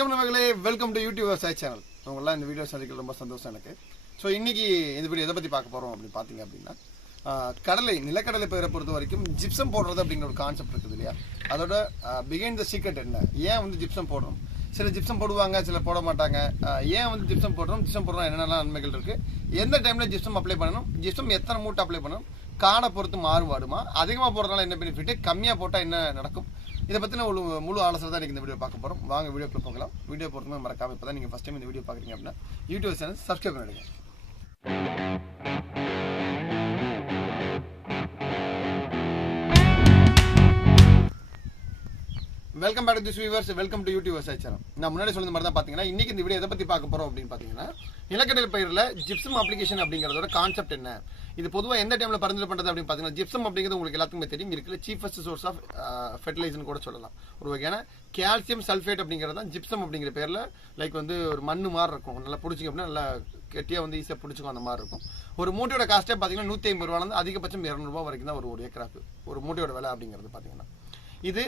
வணக்கம் நண்பர்களே. Welcome to YouTube விவசாய சேனல் உங்களாம் இந்த வீடியோ சந்திக்க ரொம்ப சந்தோஷம் எனக்கு. ஸோ இன்றைக்கி இந்த வீடியோ எதை பற்றி பார்க்க போகிறோம் அப்படின்னு பார்த்தீங்க அப்படின்னா கடலை நிலக்கடலை பயிரை பொறுத்த வரைக்கும் ஜிப்சம் போடுறது அப்படிங்கிற ஒரு கான்செப்ட் இருக்குது இல்லையா? அதோட பிகைண்ட் த சீக்ரெட் என்ன? ஏன் வந்து ஜிப்சம் போடுறோம்? சில ஜிப்சம் போடுவாங்க சில போட மாட்டாங்க. ஏன் வந்து ஜிப்சம் போடுறோம்? ஜிப்சம் போடுறோம் என்னென்னலாம் நன்மைகள் இருக்குது எந்த டைமில் ஜிப்சம் அப்ளை பண்ணணும்? ஜிப்சம் எத்தனை மூட்டை அப்ளை பண்ணணும்? காடை பொறுத்து மாறுபாடுமா? அதிகமாக போடுறதுனால என்ன பெனிஃபிட்டு கம்மியாக போட்டால் என்ன நடக்கும்? இதை பற்றின ஒரு முழு ஆலோசனை தான் நீங்கள் இந்த வீடியோ பார்க்க போகிறோம் வாங்க வீடியோக்குள்ள போகலாம். வீடியோ போகிறதுமே மறக்காம இப்போ தான் நீங்கள் ஃபஸ்ட் டைம் இந்த வீடியோ பார்க்குறீங்க அப்படின்னா யூடியூப் சேனல் சப்ஸ்கிரைப் பண்ணிடுங்க. Welcome back this viewers welcome to YouTube சேச்சரம் நான் முன்னாடி சொன்ன மாதிரி தான் பார்த்தீங்கன்னா இன்னைக்கு இந்த வீடியோ எதை பற்றி பார்க்க போகிறோம் அப்படின்னு பார்த்தீங்கன்னா நிலக்கடல் பயிரில் ஜிப்சம் அப்ளிகேஷன் அப்படிங்கிறதோட கான்செப்ட் என்ன? இது பொதுவாக எந்த டைமில் பரிந்துரை பண்ணுறது அப்படின்னு பார்த்தீங்கன்னா ஜிப்சம் அப்படிங்கிறது உங்களுக்கு எல்லாத்துக்குமே தெரியும். இருக்கிற சீஃபஸ்ட் சோர்ஸ் ஆஃப் ஃபெர்டிலைசர்னு கூட சொல்லலாம். ஒரு வகையான கால்சியம் சல்ஃபேட் அப்படிங்கிறது தான் ஜிப்சம் அப்படிங்கிற பேரில் லைக் வந்து ஒரு மண்ணு மாதிரி இருக்கும். நல்லா பிடிச்சிங்க அப்படின்னா நல்லா கெட்டியாக வந்து ஈஸியாக பிடிச்சிக்கும் அந்த மாதிரி இருக்கும். ஒரு மூட்டையோட காஸ்ட்டே பார்த்தீங்கன்னா நூற்றி ஐம்பது ரூபாலேருந்து அதிகபட்சம் இரநூறுபா வரைக்கும் தான் ஒரு ஒரு ஏக்கராக்கு ஒரு மூட்டையோட விலை அப்படிங்கிறது பார்த்தீங்கன்னா இது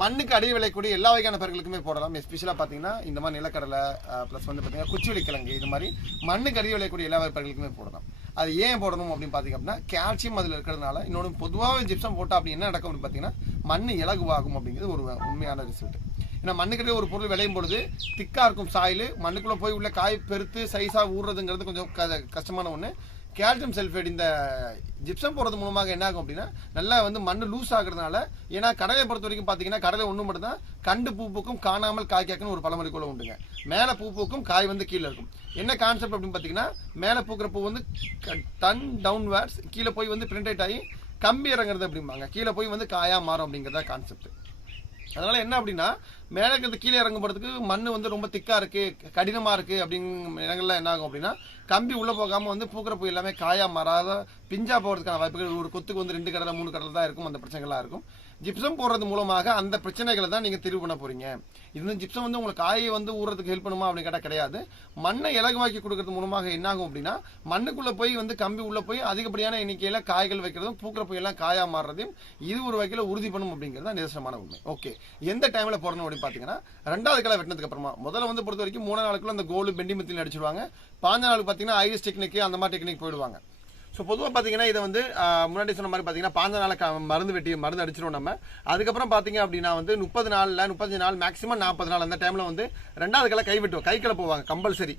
மண்ணுக்கு அடி விளையக்கூடிய எல்லா வகையான பயிர்களுக்குமே போடலாம். எஸ்பெஷலாக பார்த்தீங்கன்னா இந்த மாதிரி நிலக்கடலை ப்ளஸ் வந்து பார்த்தீங்கன்னா குச்சிவெளி கிழங்கு இது மாதிரி மண்ணுக்கு அடி விளையக்கூடிய எல்லா வகை பயிர்களுக்குமே போடலாம். அது ஏன் போடணும் அப்படின்னு பார்த்தீங்க அப்படின்னா கால்சியம் அதில் இருக்கிறதுனால இன்னொன்று பொதுவாகவே ஜிப்சம் போட்டால் அப்படி என்ன நடக்கும் அப்படின்னு பார்த்தீங்கன்னா மண் இலகுவாகும் அப்படிங்கிறது ஒரு உண்மையான ரிசல்ட் ஏன்னா மண்ணுக்கிட்டே ஒரு பொருள் விளையும் பொழுது திக்காக இருக்கும் சாயில் மண்ணுக்குள்ளே போய் உள்ள காய் பெருத்து சைஸாக ஊறுறதுங்கிறது கொஞ்சம் க கஷ்டமான ஒன்று கால்சியம் சல்ஃபேட் இந்த ஜிப்சம் போடுறது மூலமாக என்ன ஆகும் அப்படின்னா நல்லா வந்து மண் லூஸ் ஆகுறதுனால ஏன்னா கடலை பொறுத்த வரைக்கும் பார்த்தீங்கன்னா கடலை ஒன்று மட்டும்தான் கண்டு பூ பூக்கும் காணாமல் காய் காய்க்குன்னு ஒரு பழமொழி கூட உண்டுங்க. மேலே பூ பூக்கும் காய் வந்து கீழே இருக்கும். என்ன கான்செப்ட் அப்படின்னு பார்த்தீங்கன்னா மேலே பூக்கிற பூ வந்து டன் டவுன் வேர்ட்ஸ் கீழே போய் வந்து பிரிண்டேட் ஆகி கம்பி இறங்குறது அப்படிம்பாங்க. கீழே போய் வந்து காயாக மாறும் அப்படிங்கிறதா கான்செப்ட் அதனால என்ன அப்படின்னா மேலே இருக்கிறது கீழே இறங்கும் போறதுக்கு மண் வந்து ரொம்ப திக்கா இருக்கு கடினமா இருக்கு அப்படிங்கிற இடங்கள்ல என்ன ஆகும் அப்படின்னா கம்பி உள்ள போகாம வந்து பூக்கிற பூ எல்லாமே காயா மாறாத பிஞ்சா போறதுக்கான வாய்ப்புகள் ஒரு கொத்துக்கு வந்து ரெண்டு கடலை மூணு கடலை தான் இருக்கும் அந்த பிரச்சனைகள்லாம் இருக்கும். ஜிப்சம் போடுறது மூலமாக அந்த பிரச்சனைகளை தான் நீங்கள் தீர்வு பண்ண போறீங்க. இது வந்து ஜிப்சம் வந்து உங்களுக்கு காயை வந்து ஊறதுக்கு ஹெல்ப் பண்ணுமா அப்படின்னு கேட்டால் கிடையாது. மண்ணை இலகுவாக்கி கொடுக்கறது மூலமாக என்னாகும் அப்படின்னா மண்ணுக்குள்ளே போய் வந்து கம்பி உள்ளே போய் அதிகப்படியான எண்ணிக்கையில் காய்கள் வைக்கிறதும் பூக்கிற போய் எல்லாம் மாறுறதையும் இது ஒரு வகையில் உறுதி பண்ணும் அப்படிங்கிறது தான் நிதர்சனமான உண்மை. ஓகே எந்த டைமில் போடணும் அப்படின்னு பார்த்தீங்கன்னா ரெண்டாவது களை வெட்டினதுக்கு அப்புறமா முதல்ல வந்து பொறுத்த வரைக்கும் மூணு நாளுக்குள்ள அந்த கோல் பெண்டி மத்தியில் அடிச்சிருவாங்க. பாஞ்ச நாளுக்கு பார்த்தீங்கன்னா ஐஎஸ் டெக்னிக் அந்த மாதிரி டெக்னிக் போயிடுவாங்க. ஸோ பொதுவாக பார்த்தீங்கன்னா இதை வந்து முன்னாடி சொன்ன மாதிரி பார்த்தீங்கன்னா பாஞ்ச நாளை மருந்து வெட்டி மருந்து அடிச்சிடும் நம்ம. அதுக்கப்புறம் பார்த்தீங்க அப்படின்னா வந்து முப்பது நாளில் முப்பத்தஞ்சு நாள் மேக்ஸிமம் நாற்பது நாள் அந்த டைமில் வந்து ரெண்டாவது கலை கை வெட்டுவோம் கை போவாங்க கம்பல்சரி.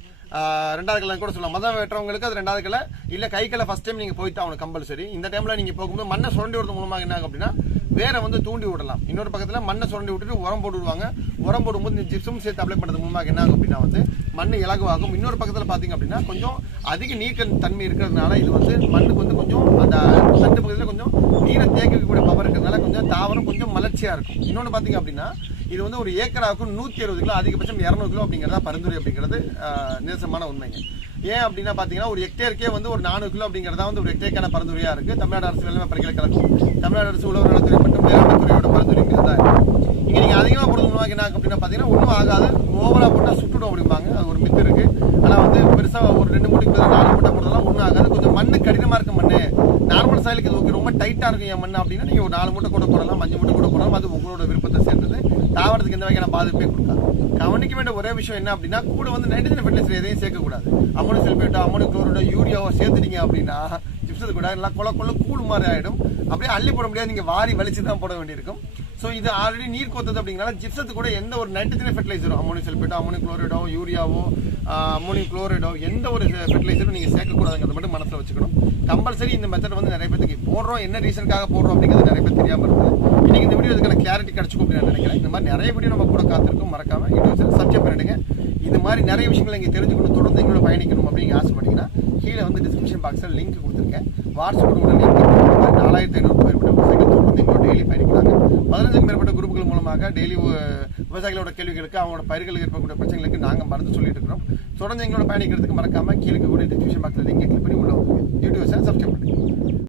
ரெண்டாவது கலை கூட சொல்லலாம். மதம் வெட்டுறவங்களுக்கு அது ரெண்டாவது கலை இல்லை கை ஃபஸ்ட் டைம் நீங்கள் போய்ட்டு அவனுக்கு கம்பல்சரி. இந்த டைமில் நீங்கள் போகும்போது மண்ணை சுரண்டி விடுறது மூலமாக என்ன ஆகும் அப்படின்னா வேரை வந்து தூண்டி விடலாம். இன்னொரு பக்கத்தில் மண்ணை சுரண்டி விட்டுட்டு உரம் போட்டு விடுவாங்க. உரம் போடும்போது இந்த ஜிப்சம் சேர்த்து அப்ளை பண்ணுறது மூலமாக என்ன ஆகும் அப்படின்னா வந்து மண் இலகுவாகும். இன்னொரு பக்கத்தில் பார்த்தீங்க அப்படின்னா கொஞ்சம் அதிக நீக்க தன்மை இருக்கிறதுனால இது வந்து மண்ணுக்கு வந்து கொஞ்சம் அந்த தண்டு பகுதியில் கொஞ்சம் நீரை தேக்கக்கூடிய பவர் இருக்கிறதுனால கொஞ்சம் தாவரம் கொஞ்சம் மலர்ச்சியாக இருக்கும். இன்னொன்று பார்த்தீங்க அப்படின்னா இது வந்து ஒரு ஏக்கராவுக்கு நூற்றி அறுபது கிலோ அதிகபட்சம் இரநூறு கிலோ அப்படிங்கிறதா பரிந்துரை அப்படிங்கிறது நேசமான உண்மைங்க. ஏன் அப்படின்னா பார்த்தீங்கன்னா ஒரு ஹெக்டேருக்கே வந்து ஒரு நானூறு கிலோ அப்படிங்கிறதா வந்து ஒரு ஹெக்டேருக்கான பரிந்துரையாக இருக்குது தமிழ்நாடு அரசு வேலை பல்கலைக்கழகம் தமிழ்நாடு அரசு உழவர் நலத்துறை மற்றும் வேளாண் துறையோட பரிந்துரைங்கிறதா தான் இருக்குது இங்கே நீங்கள் அதிகமாக போடுறது என்ன அப்படின்னா பார்த்தீங்கன்னா ஒன்றும் ஆகாது. ஓவராக போட்டால் சுட்டுடும் அப்படிம்பாங்க. அது ஒரு மித்து இருக்கு. ஆனால் வந்து பெருசாக ஒரு ரெண்டு மூணு நாலு மூட்டை போடுறதெல்லாம் ஒன்றும் ஆகாது. கொஞ்சம் மண்ணு கடினமாக இருக்க மண்ணு. நார்மல் சாயலுக்கு இது ஓகே ரொம்ப டைட்டாக இருக்கும் என் மண்ணு அப்படின்னா நீங்கள் ஒரு நாலு மூட்டை கூட போடலாம் அஞ்சு மூட்டை கூட போடலாம். அது உங்களோட விருப்பத்தை சேர்ந்தது. அதுக்கு எந்த வகையான பாதிப்பே கொடுக்காது. கவனிக்க வேண்டிய ஒரே விஷயம் என்ன அப்படின்னா கூட வந்து நைட்ரஜன் ஃபெர்டிலைசர் எதையும் சேர்க்கக்கூடாது. அமோனியம் செல்பேட்டோ அமோனியம் குளோரோட யூரியாவோ சேர்த்துட்டீங்க அப்படின்னா சிப்ஸது கூட எல்லாம் கொல கொல கூழ் மாதிரி ஆயிடும். அப்படியே அள்ளி போட முடியாது. நீங்க வாரி வலிச்சு தான் போட வேண்டியிருக்கும். ஸோ இது ஆல்ரெடி நீர் கொத்தது அப்படிங்கிறனால ஜிப்சத்து கூட எந்த ஒரு நைட்ரஜன் ஃபெர்டிலைசரோ அமோனியம் செல்பேட்டோ அமோனியம் குளோரைடோ யூரியாவோ அமோனியம் குளோரைடோ எந்த ஒரு ஃபெர்டிலைசரும் நீங்கள் சேர்க்கக்கூடாதுங்கிறத மட்டும் மனசில் வச்சுக்கணும். கம்பல்சரி இந்த மெத்தட் வந்து நிறைய பேருக்கு போடுறோம் என்ன ரீசனுக்காக போடுறோம் அப்படிங்கிறது நிறைய பேர் தெரியாமல் இருக்குது இன்னைக்கு இந்த வீடியோ இதுக்கான கிளாரிட்டி கிடச்சிக்கும் அப்படின்னு நான் நினைக்கிறேன். இந்த மாதிரி நிறைய வீடியோ நம்ம கூட காத்திருக்கும் மறக்காமல் யூடியூப் சப்ஜெக்ட் பண்ணிடுங்க. இது மாதிரி நிறைய விஷயங்களை இங்கே தெரிஞ்சுக்கணும் தொடர்ந்து எங்களோட பயணிக்கணும் அப்படின்னு ஆசைப்பட்டீங்கன்னா கீழே வந்து டிஸ்கிரிப்ஷன் பாக்ஸில் லிங்க் கொடுத்துருக்கேன். வாட்ஸ்அப் குரூப்பில் லிங்க் நாலாயிரத்தி ஐநூறு மேற்பட்ட விவசாயிகள் தொடர்ந்து எங்களோட டெய்லி பயணிக்கிறாங்க பதினஞ்சுக்கு மேற்பட்ட குரூப்புகள் மூலமாக டெய்லி விவசாயிகளோட கேள்விகளுக்கு அவங்களோட பயிர்களுக்கு ஏற்படக்கூடிய பிரச்சனைகளுக்கு நாங்கள் மருந்து சொல்லிட்டு இருக்கிறோம். தொடர்ந்து எங்களோட பயணிக்கிறதுக்கு மறக்காமல் கீழே கூட டிஸ்கிரிப்ஷன் பாக்ஸில் லிங்க் கிளிக் பண்ணி உள்ள யூடியூப் யூடியூப் சப்ஸ்கிரைப் பண்ணுங்க.